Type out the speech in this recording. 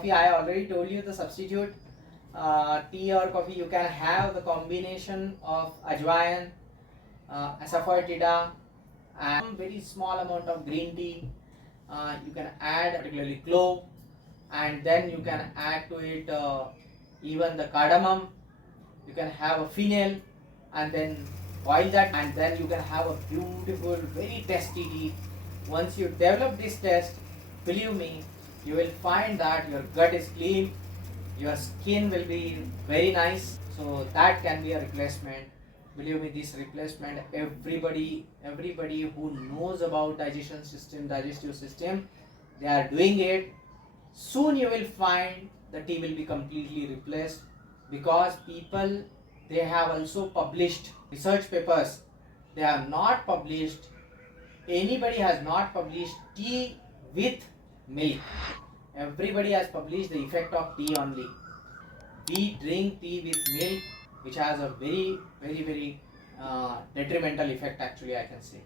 coffee, I already told you the substitute. Tea or coffee, you can have the combination of ajwain, asafoetida, and very small amount of green tea. You can add particularly clove, and then you can add to it even the cardamom. You can have a fennel, and then boil that, and then you can have a beautiful, very tasty tea. Once you develop this taste, believe me, you will find that your gut is clean, your skin will be very nice. So that can be a replacement. Believe me, this replacement, everybody who knows about digestive system, they are doing it. Soon you will find the tea will be completely replaced, because people, they have also published research papers. They have not published, anybody has not published tea with milk. Everybody has published the effect of tea only. We drink tea with milk, which has a very detrimental effect, actually, I can say.